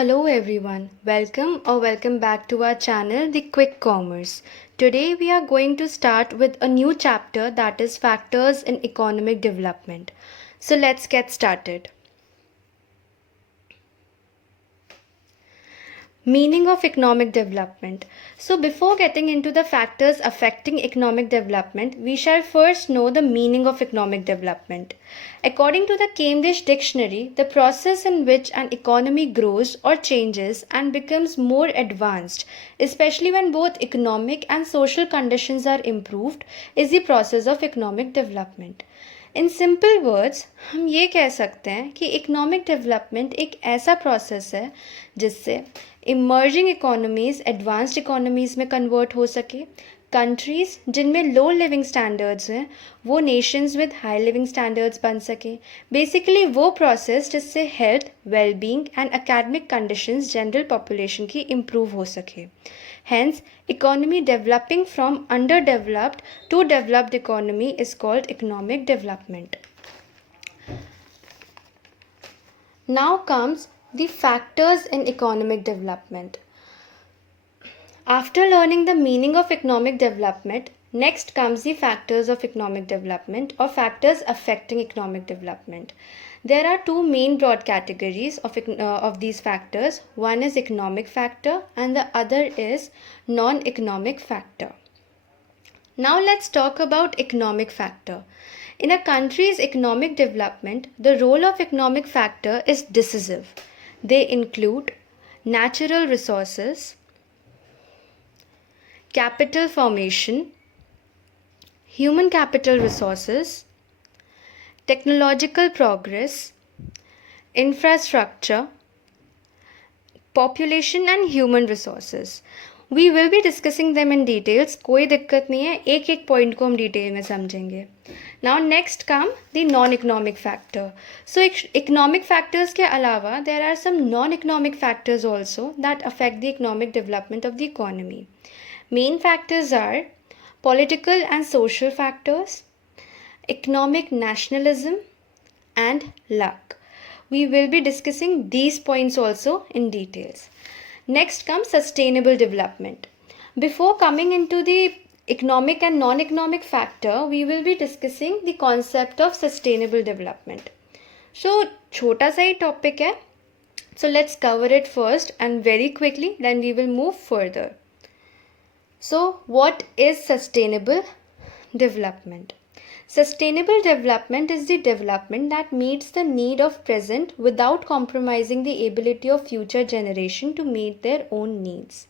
Hello everyone, welcome back to our channel The Quick Commerce. Today we are going to start with a new chapter that is factors in economic development. So let's get started. Meaning of economic development. So before getting into the factors affecting economic development, we shall first know the meaning of economic development. According to the Cambridge Dictionary, the process in which an economy grows or changes and becomes more advanced, especially when both economic and social conditions are improved, is the process of economic development. In simple words हम ये कह सकते हैं कि economic development एक ऐसा process है जिससे इमर्जिंग इकोनॉमीज़ एडवांस्ड इकोनॉमीज़ में कन्वर्ट हो सके, कंट्रीज़ जिनमें लो लिविंग स्टैंडर्ड्स हैं वो Nations with high living standards बन सके. बेसिकली वो प्रोसेस जिससे health, wellbeing and academic conditions general population की इम्प्रूव हो सके. Hence, economy developing from underdeveloped to developed economy is called economic development. Now comes the factors in economic development. After learning the meaning of economic development, next comes the factors of economic development or factors affecting economic development. There are two main broad categories of these factors. One is economic factor and the other is non-economic factor. Now let's talk about economic factor. In a country's economic development, the role of economic factor is decisive. They include natural resources, capital formation, human capital resources, technological progress, infrastructure, population and human resources. We will be discussing them in details. कोई दिक्कत नहीं है, एक एक point को हम detail में समझेंगे. Now next come the non-economic factor. So economic factors के अलावा there are some non-economic factors also that affect the economic development of the economy. Main factors are political and social factors, economic nationalism, and luck. We will be discussing these points also in details. Next comes sustainable development. Before coming into the economic and non-economic factor, we will be discussing the concept of sustainable development. So, छोटा सा ही topic है. So let's cover it first and very quickly, then we will move further. So, what is sustainable development? Sustainable development is the development that meets the need of present without compromising the ability of future generation to meet their own needs.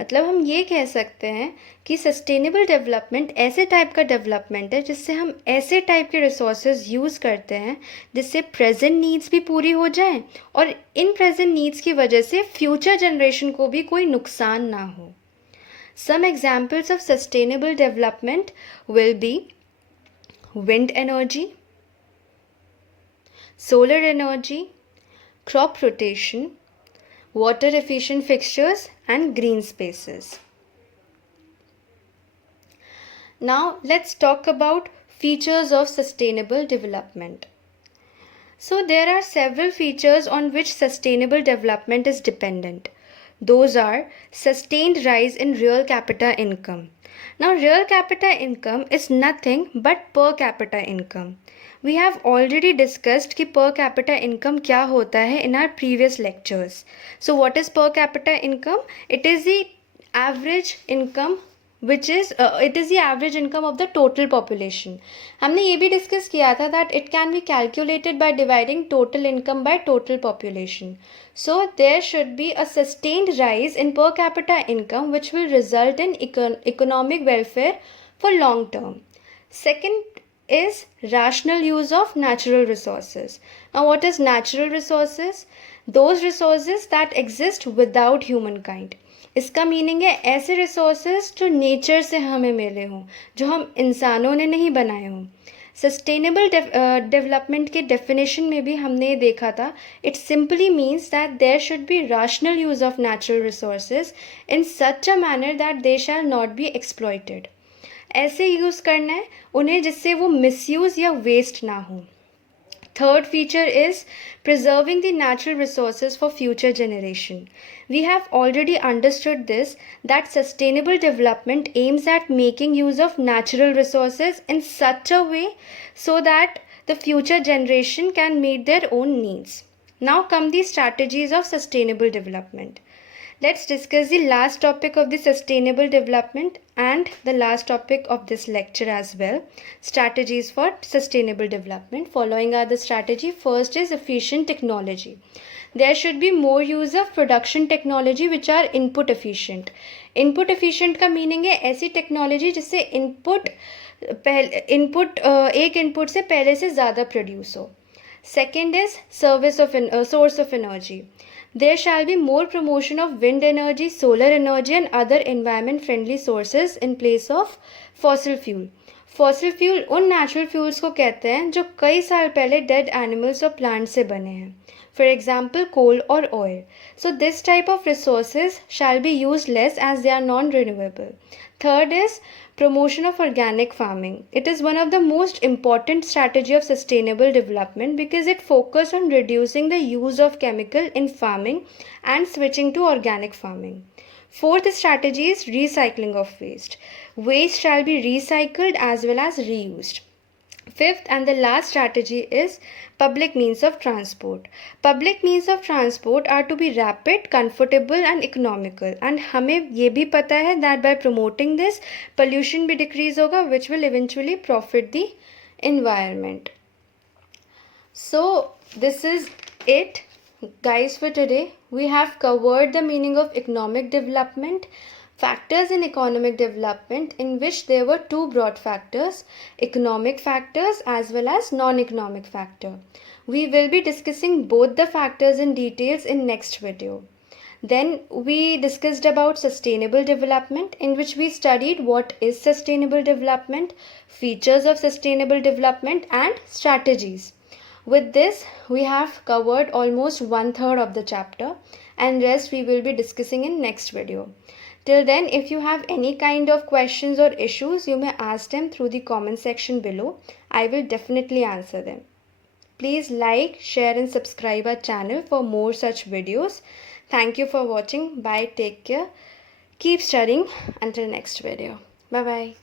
मतलब हम ये कह सकते हैं कि sustainable development ऐसे type का development है जिससे हम ऐसे टाइप के रिसोर्सेज यूज़ करते हैं जिससे प्रेजेंट नीड्स भी पूरी हो जाएं और इन प्रेजेंट नीड्स की वजह से फ्यूचर जनरेशन को भी कोई नुकसान ना हो. Some examples of sustainable development will be wind energy, solar energy, crop rotation, water efficient fixtures and green spaces. Now let's talk about features of sustainable development. So there are several features on which sustainable development is dependent. Those are sustained rise in real capita income. Now, real capita income is nothing but per capita income. We have already discussed कि per capita income क्या होता है in our previous lectures. So, what is per capita income? It is the average income it is the average income of the total population. हमने ये भी discuss किया था that it can be calculated by dividing total income by total population. So there should be a sustained rise in per capita income which will result in economic welfare for long term. Second is rational use of natural resources. Now what is natural resources? Those resources that exist without humankind. इसका meaning है ऐसे resources जो nature से हमें मिले हों, जो हम इंसानों ने नहीं बनाए हों. सस्टेनेबल डेवलपमेंट के डेफिनेशन में भी हमने ये देखा था. It simply means that there should be rational use of natural resources in such a manner that they shall not be exploited. ऐसे यूज़ करना है उन्हें जिससे वो मिसयूज़ या वेस्ट ना हो. Third feature is preserving the natural resources for future generation. We have already understood this, that sustainable development aims at making use of natural resources in such a way so that the future generation can meet their own needs. Now come the strategies of sustainable development. Let's discuss the last topic of the sustainable development and the last topic of this lecture as well. Strategies for sustainable development. Following are the strategy. First is efficient technology. There should be more use of production technology which are input efficient. Input efficient का meaning है ऐसी technology जिससे एक input से पहले से ज़्यादा produce हो. Second is source of energy. There shall be more promotion of wind energy, solar energy and other environment friendly sources in place of fossil fuel. Fossil fuel उन natural fuels को कहते हैं जो कई साल पहले dead animals और plants से बने हैं. For example, coal or oil. So this type of resources shall be used less as they are non-renewable. Third is promotion of organic farming. It is one of the most important strategy of sustainable development because it focuses on reducing the use of chemical in farming and switching to organic farming. Fourth strategy is recycling of waste. Waste shall be recycled as well as reused. Fifth and the last strategy is public means of transport. Public means of transport are to be rapid, comfortable and economical. And हमें ये भी पता है that by promoting this, pollution भी decrease होगा which will eventually profit the environment. So this is it guys for today. We have covered the meaning of economic development, factors in economic development, in which there were two broad factors, economic factors as well as non-economic factor. We will be discussing both the factors in details in next video. Then we discussed about sustainable development, in which we studied what is sustainable development, features of sustainable development and strategies. With this, we have covered almost 1/3 of the chapter and rest we will be discussing in next video. Till then, if you have any kind of questions or issues, you may ask them through the comment section below. I will definitely answer them. Please like, share and subscribe our channel for more such videos. Thank you for watching. Bye. Take care. Keep studying. Until next video. Bye-bye.